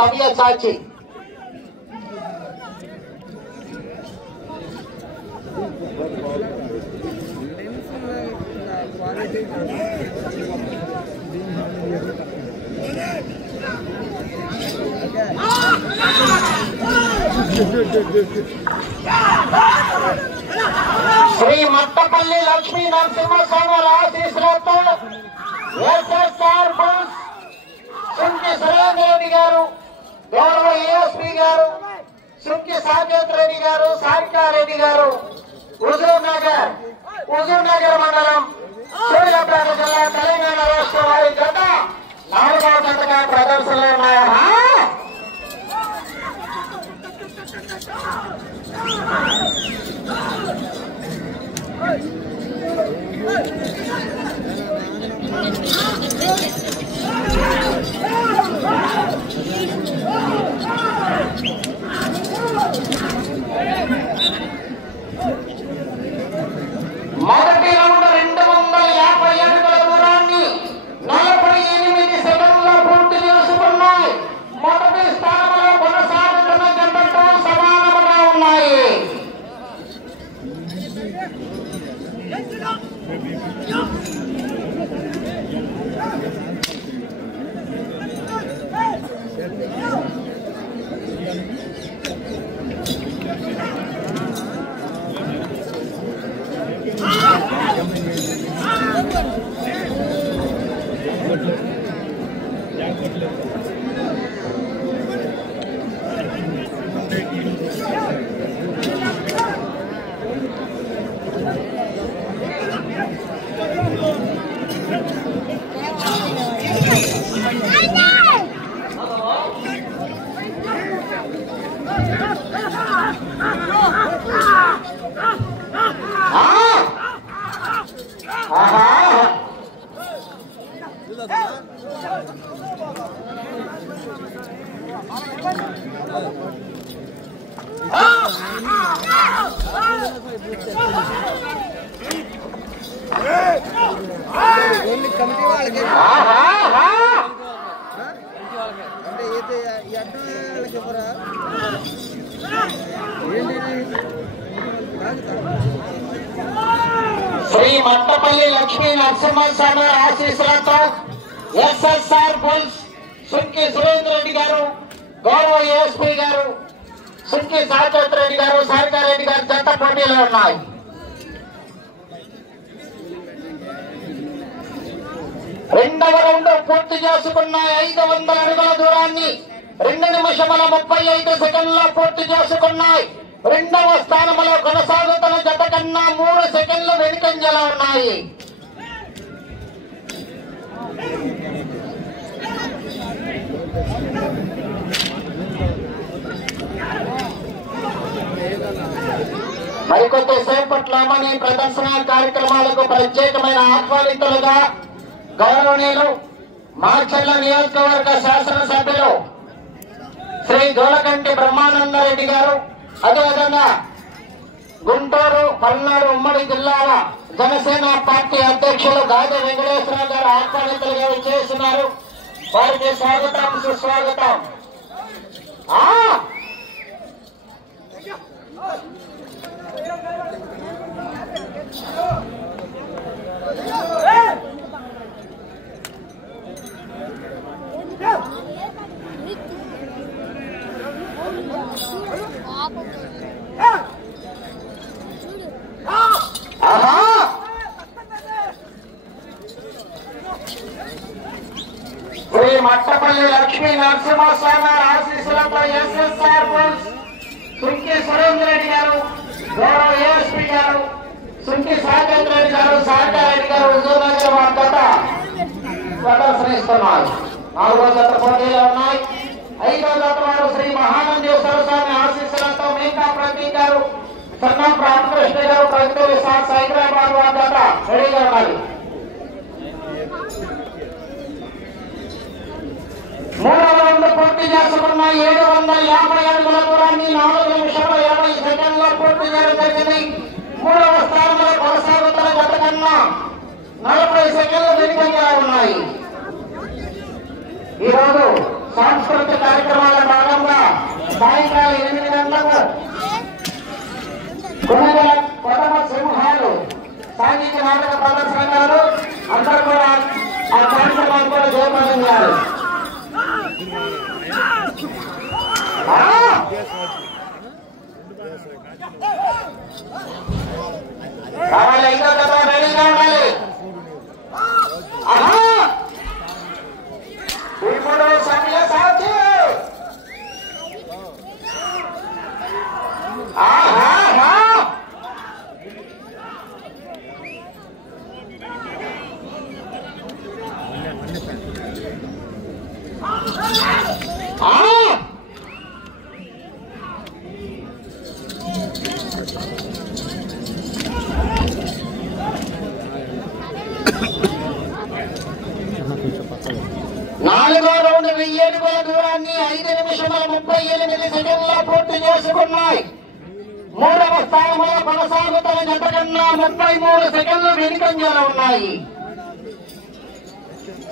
సమయ సాక్షి శ్రీ మట్టపల్లి లక్ష్మీ నరసింహస్వామి ఆశీస్సులతో SSR bulls Sunki Surendra Reddy గారు, గౌరవ ఏఎస్పీ గారు, సుంకి సాకేత్ రెడ్డి గారు, సారికారెడ్డి గారు, హుజూర్ నగర్ మండలం, సూర్యాపేట జిల్లా, తెలంగాణ రాష్ట్రం వారి జత 4వ జతగా ప్రదర్శనలో ఉన్నాయా? మొదటి రౌండ్ 250 అడుగుల దూరాన్ని 48 సెకండ్లలో పూర్తి చేసుకున్నాయి. మొదటి స్థానంలో కొనసాగుతున్న జంటతో సమానముగా ఉన్నాయి. శ్రీ మట్టపల్లి లక్ష్మీ నరసింహస్వామి ఆశీస్సులతో ఎస్ఎస్ఆర్ బుల్స్ సుంకి సురేంద్ర రెడ్డి గారు, గౌరవ ఏఎస్పీ గారు, సుంకి సాకేత్ రెడ్డి గారు, సారికారెడ్డి గారు జత పోటీలో ఉన్నాయి. రెండవ రౌండ్ పూర్తి చేసుకున్న 500 అడుగుల దూరాన్ని 2 నిమిషముల 35 సెకండ్లలో పూర్తి చేసుకున్నాయి. రెండవ స్థానంలో కొనసాగుతున్న జత కన్నా 3 సెకండ్లు వెనుకంజలో ఉన్నాయి. మరికొద్ది సేపట్లోని ప్రదర్శన కార్యక్రమాలకు ప్రత్యేకమైన ఆహ్వానితులుగా గౌరవనీయులు మార్చర్ల నియోజకవర్గ శాసనసభ్యులు శ్రీ దోలకంటి బ్రహ్మానందరెడ్డి గారు, అదేవిధంగా గుంటూరు, పల్నాడు ఉమ్మడి జిల్లాల జనసేన పార్టీ అధ్యక్షులు గాజ వెంకటేశ్వరరావు గారు ఆహ్వానితులుగా చేస్తున్నారు. వారికి స్వాగతం, సుస్వాగతం. శ్రీ మట్టపల్లి లక్ష్మీ నరసింహస్వామి ఆశీస్సులతో ఎస్ఎస్ఆర్ బుల్స్ సుంకి సురేంద్ర రెడ్డి గారు, గౌరవ ఏఎస్పీ గారు, సుంకి సాకేత్ రెడ్డి గారు, సారికారెడ్డి గారు హుజూర్ నగర్ వారి జత ప్రదర్శనిస్తున్నారు. 4వ జత పోటీలో ఉన్నాయి. 5వ జత వారు శ్రీ మహానందేశ్వర స్వామి ఆశీస్సులతో మేకా ప్రతీక్ గారు, సన్నం రామకృష్ణ గారు, ప్రగతి రిసార్ట్స్ హైదరాబాద్ వారి జత రెడీగా ఉన్నారు. 3వ రౌండ్ పూర్తి చేసుకున్న 750 అడుగుల దూరాన్ని 4 నిమిషాల 20 సెకండ్లలో పూర్తి చేయడం జరిగింది. 3వ స్థానంలో కొనసాగుతున్న జత కన్నా 40 సెకండ్లు వెనుకంజలో ఉన్నాయి. ఈరోజు సాంస్కృతిక కార్యక్రమాలు సాయంకాలం 8 గంటలకు కొడమ సింహాలు సాంఘిక నాటక ప్రదర్శనలు అందరూ కూడా ఆ కార్యక్రమాన్ని కూడా జయప్రదం చేయాలి. కావాలి ఐదో కదా రెడీగా ఉండాలి. ఇప్పుడు సమయ సాధ్యం. నాలుగో రౌండ్ 1000 అడుగుల దూరాన్ని 5 నిమిషముల 38 సెకండ్ల పూర్తి చేసుకున్నాయి. మూడవ స్థానంలో కొనసాగుతున్న జత కన్నా 33 సెకండ్లు వెనుకంజలో ఉన్నాయి.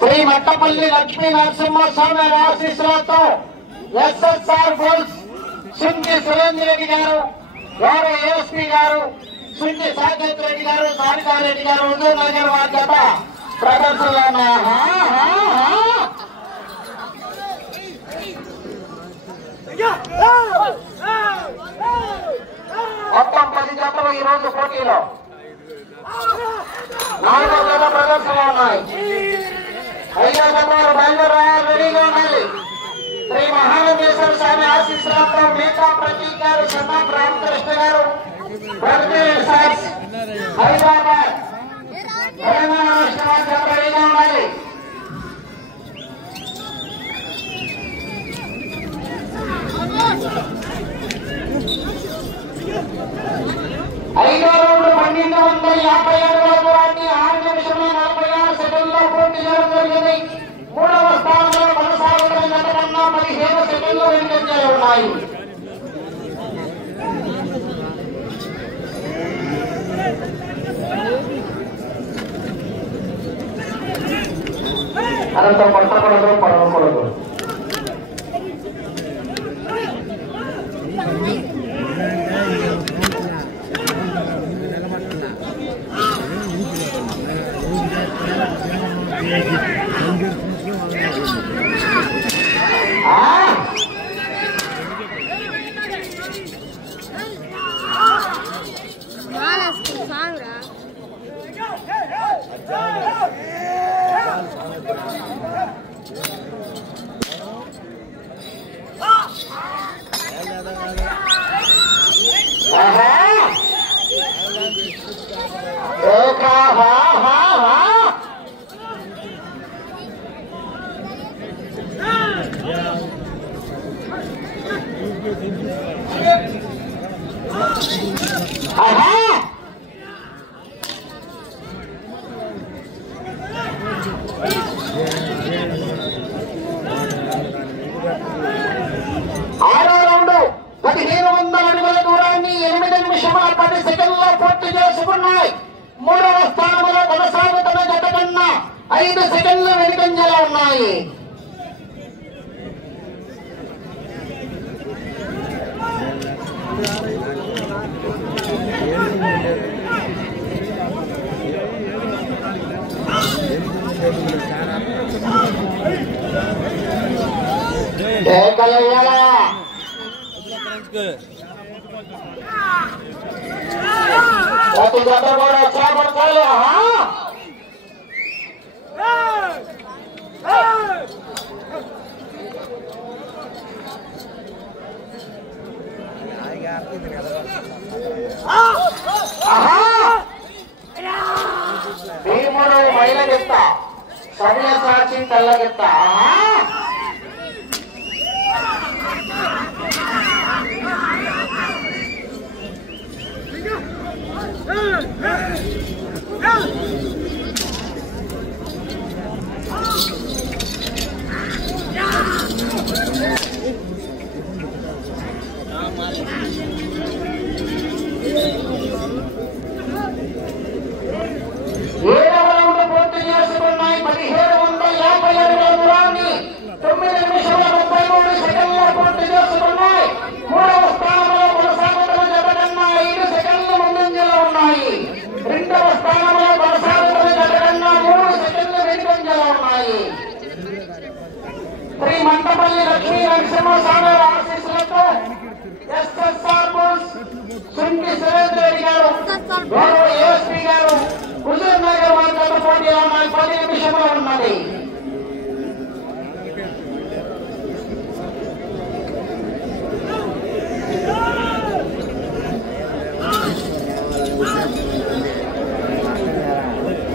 శ్రీ మట్టపల్లి లక్ష్మీ నరసింహస్వామి ఆశీస్సులతో ఎస్ఎస్ఆర్ బుల్స్ సుంకి సురేంద్ర రెడ్డి గారు, గౌరవ ఏఎస్పీ గారు, సుంకి సాకేత్ రెడ్డి గారు, సారికారెడ్డి గారు, హుజూర్ నగర్ వారి జత ప్రదర్శనలో మొత్తం 10 జతలు ఈ రోజు పోటీలో 4వ జత ప్రదర్శనలో ఉన్నాయి. 5వ జత బయలుదేరాలి, రెడీగా ఉండాలి. శ్రీ మహానందేశ్వర స్వామి ఆశీస్సులతో మేకా ప్రతీక్ గారు, సన్నాం రామకృష్ణ గారు, హైదరాబాద్ తెలంగాణ రాష్ట్ర రెడీగా ఉండాలి. ఐదో రౌండ్ 1250 అడుగుల దూరాన్ని 6 నిమిషముల 46 సెకండ్లో పూర్తి చేయడం జరిగింది. మూడవ స్థానంలో కొనసాగుతున్న జత కన్నా 15 సెకండ్లు వెనుకంజలో ఉన్నాయి. అనంత పట్టకూడదు, పడవకూడదు. ఆరో రౌండ్ 1500 అడుగుల దూరాన్ని 8 నిమిషముల 10 సెకండ్లో పూర్తి చేసుకున్నాయి. మూడవ స్థానంలో కొనసాగుతున్న జత కన్నా 5 సెకండ్లు వెనుకంజలో ఉన్నాయి. ప్రతి జత కూడా చేపట్టాలి. భీముడు మైలగెత్త, సవ్యసాచి తెల్లగెత్త. ఏడవ రౌండ్ పూర్తి చేసుకున్నాయి. 1750 అడుగుల దూరాన్ని నరసింహస్వామి ఆశీస్సులతో ఎస్ఎస్ఆర్ బుల్స్ సుంకి సురేంద్ర రెడ్డి గారు గౌరవ ఏఎస్పీ గారు హుజూర్ నగర్ వారి పోటీలో 10 నిమిషంలో ఉన్నది.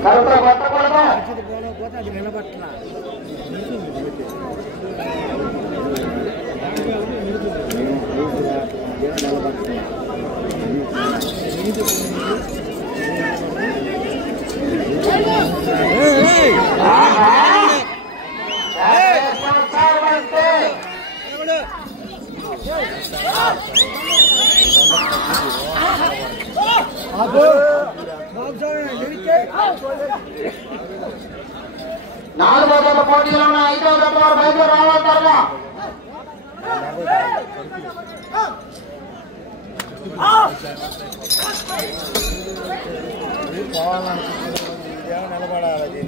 కరుపు కొట్టకూడదు. నాలుగో జత పోటీలో ఉన్న 5వ జత వారు బయటకు రావాలి. త్వరగా నిలబడాలి.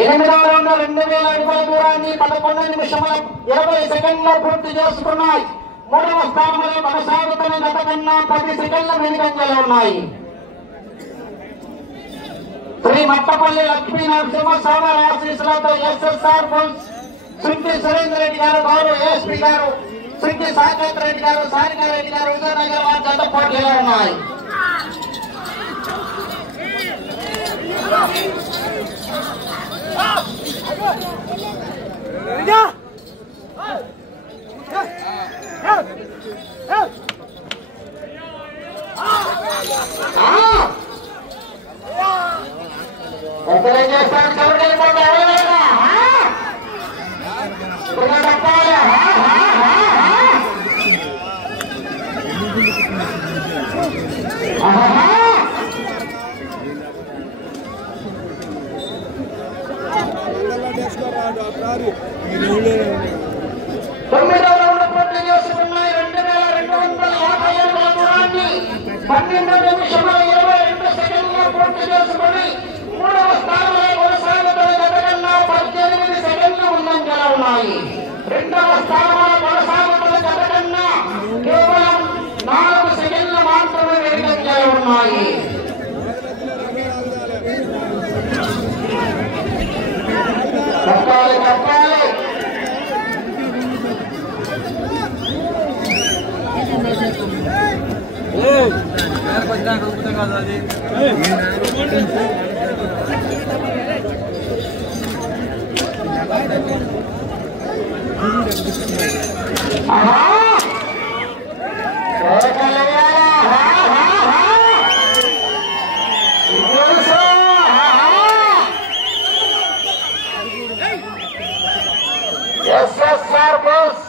ఎనిమిదవ రౌండ్ 2000 అడుగుల దూరాన్ని 11 నిమిషముల 20 సెకండ్లో పూర్తి చేసుకున్నాయి. మూడవ స్థానంలో కొనసాగుతున్న గత కన్నా 10 సెకండ్ల వెనుకంజలో ఉన్నాయి. శ్రీ మట్టపల్లి లక్ష్మీ నరసింహస్వామి ఆశీస్సులతో ఎస్ఎస్ఆర్ బుల్స్ సుంకి సురేంద్ర రెడ్డి గారు గౌరవ ఏఎస్పీ గారు సుంకి సాకేత్ రెడ్డి గారు సారికా రెడ్డి గారు హుజూర్ నగర్ వారి జత పోటీలో ఉన్నాయి. ఎంకరేజ్ చేస్తాను. చదువుకెళ్ళిపోతే ఎవరైనా తొమ్మిదవ రౌండ్ పూర్తి చేసుకున్నాయి. 2250 అడుగుల దూరాన్ని 12 నిమిషముల 22 సెకండ్లో పూర్తి చేసుకుని మూడవ స్థానంలో కొనసాగుతున్న గత కన్నా 18 సెకండ్లు ముందంజలో ఉన్నాయి. రెండవ స్థానంలో కొనసాగుతున్న గత కన్నా కేవలం 4 సెకండ్లు మాత్రమే వెనుకంజలో ఉన్నాయి. చెప్పాలి చెప్పాలి. ఎస్ఎస్ఆర్ బుల్స్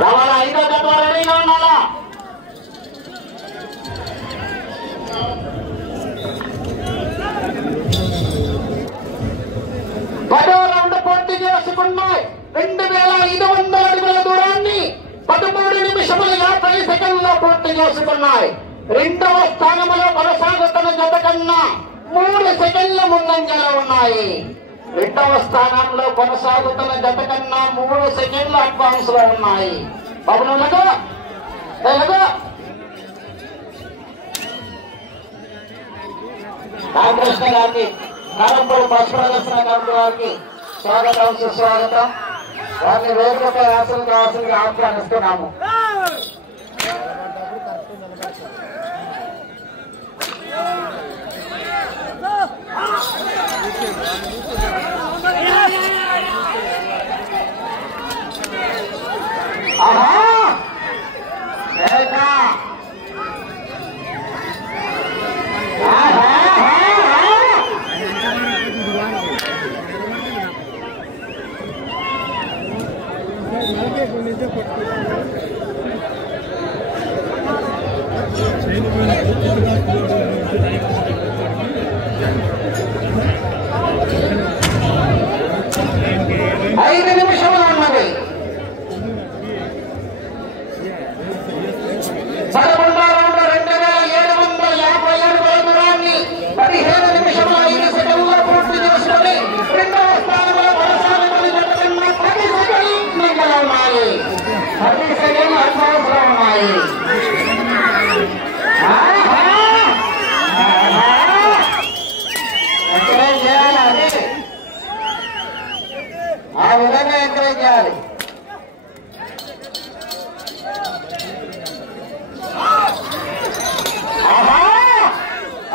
రవాణా 5వ జత రెడీగా ఉండాలా. పదవ రౌండ్ పూర్తి చేసుకున్నాయి. 2500 అడుగుల దూరాన్ని 13 నిమిషముల 50 సెకండ్లో పూర్తి చేసుకున్నాయి. రెండవ స్థానంలో కొనసాగుతున్న జత కన్నా 3 సెకండ్ల ముందంజలో ఉన్నాయి. రెండవ స్థానంలో కొనసాగుతున్న జత కన్నా 3 సెకండ్ల అడ్వాన్స్ లో ఉన్నాయి. బాబులకు రామకృష్ణ గారికి కారంపూడి బస్ ప్రదర్శన కమిటీ వారికి స్వాగతం సుస్వాగతం. వారిని వేదికపై ఆశలు కావాల్సిందిగా ఆహ్వానిస్తున్నాము. ఐదు నిమిషములు ఉన్నది. 11వ రౌండ్ 2757 దూరాన్ని 17 నిమిషముల 5 సెకండ్ల పూర్తి చేసుకుని రెండవ స్థానంలో కొనసాగుతున్న జత కన్నా 10 సెకండ్లు మిగిలి ఉన్నాయి. 10 సెకండ్లు అత్యవసరం ఉన్నాయి. ఎంకరేజ్ చేయాలి, అది ఆ విధంగా ఎంకరేజ్ చేయాలి.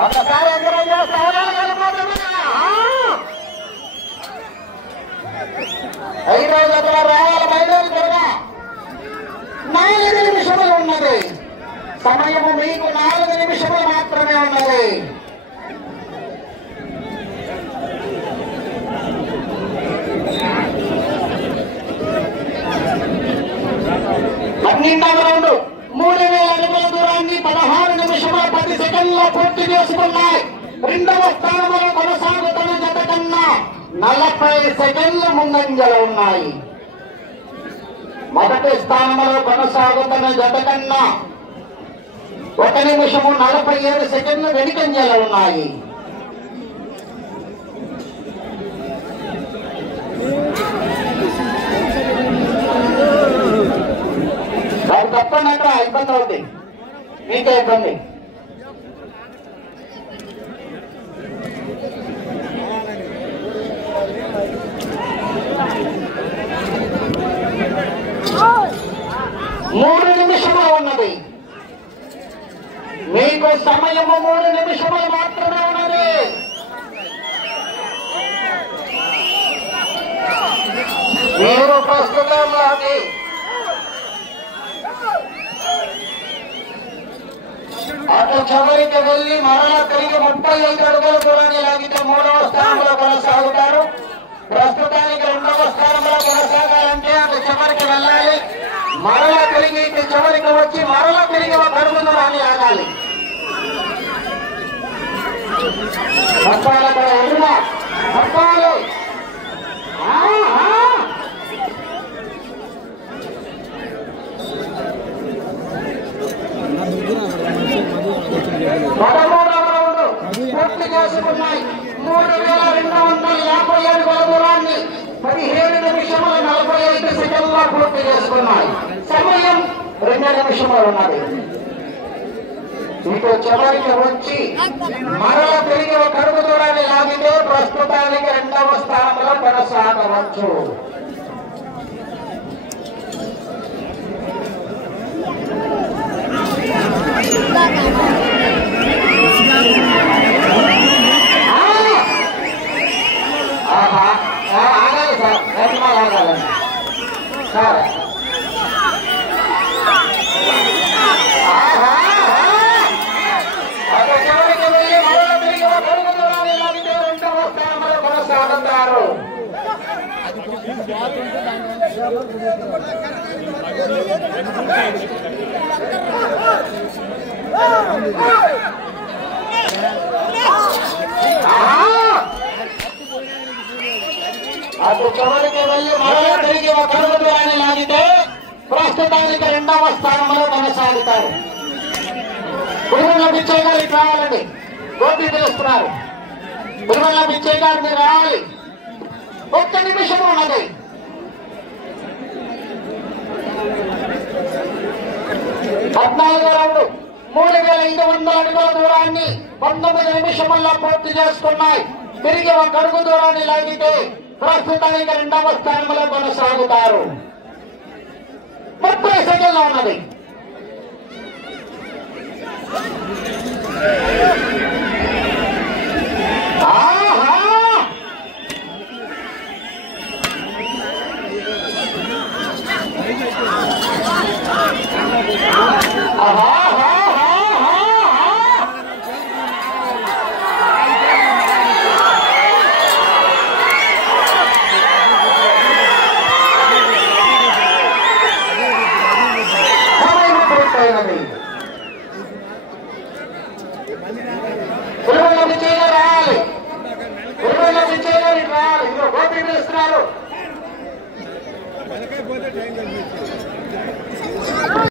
ఒకసారి ఎంకరేజ్ చేస్తే ఐదో జతల రావాల మైదానం త్వరగా 4 నిమిషములు ఉన్నది. సమయము మీకు 4 నిమిషములు మాత్రమే ఉన్నది. పన్నెండవ రౌండ్ 3000 అడుగుల దూరాన్ని 16 నిమిషముల 10 సెకండ్ల పూర్తి చేసుకున్నాయి. రెండవ స్థానంలో కొనసాగుతున్న జత కన్నా 40 సెకండ్ల ముందంజలో ఉన్నాయి. మొదటి స్థానంలో కొనసాగుతున్న జత కన్నా 1 నిమిషము 47 సెకండ్లు వెనుకంజలో ఉన్నాయి. అది తప్పండి, అక్కడ ఇబ్బంది అవుతుంది, మీకే ఇబ్బంది. మూడు నిమిషములు ఉన్నది. మీకు సమయము 3 నిమిషములు మాత్రమే ఉన్నది. మీరు ప్రస్తుతంలో అటు చివరికి వెళ్లి మరలా తిరిగి 35 అడుగుల దూరాన్ని లాగితే 3వ స్థానంలో కొనసాగుతారు. ప్రస్తుతానికి 2వ స్థానంలో కొనసాగాలంటే అటు చివరికి వెళ్ళాలి, మరలా తిరిగి ఇటు చివరికి వచ్చి మరలా తిరిగి ఒక అడుగు దూరాన్ని లాగాలి. పప్పాలి పూర్తి చేసుకున్నాయి. 3250 అడుగుల దూరాన్ని 17 నిమిషముల 45 సెకండ్ల పూర్తి చేసుకున్నాయి. సమయం 2 నిమిషములు ఉన్నది. ఇటు చివరికి వచ్చి మరల తిరిగి ఒక అడుగు దూరాన్ని లాగితే ప్రస్తుతానికి 2వ స్థానంలో కొనసాగవచ్చు. ఆగాలి సార్, నిర్మాలు ఆగాలండి సార్. అటు చివరికి వెళ్ళి మరల తిరిగి ఒక అడుగు దూరాన్ని లాగితే 2వ స్థానంలో కొనసాగుతారు. అటు చివరికి వెళ్ళి మరలా తిరిగి ఒక అడుగు దూరాన్ని లాగితే ప్రస్తుతానికి 2వ స్థానంలో కొనసాగుతారు. పురుమల పిచ్చయ్య గారు ఇటు రావాలండి, పోటీ చేస్తున్నారు. పురుమల పిచ్చయ్య గారు మీరు రావాలి. 1 నిమిషం ఉన్నది. పద్నాలుగో రౌండ్ 3500 అడుగుల దూరాన్ని 19 నిమిషముల్లో పూర్తి చేసుకున్నాయి. తిరిగి ఒక అడుగు దూరాన్ని లాగితే ప్రస్తుతానికి 2వ స్థానంలో కొనసాగుతారు. 30 సెకండ్లు ఉన్నది. ఉన్నది. పులివెందుల విజయ్ గారు రావాలి. పులివెందుల విజయ్ గారు ఇటు రావాలి. ఇదిగో గోపి పిలుస్తున్నారు.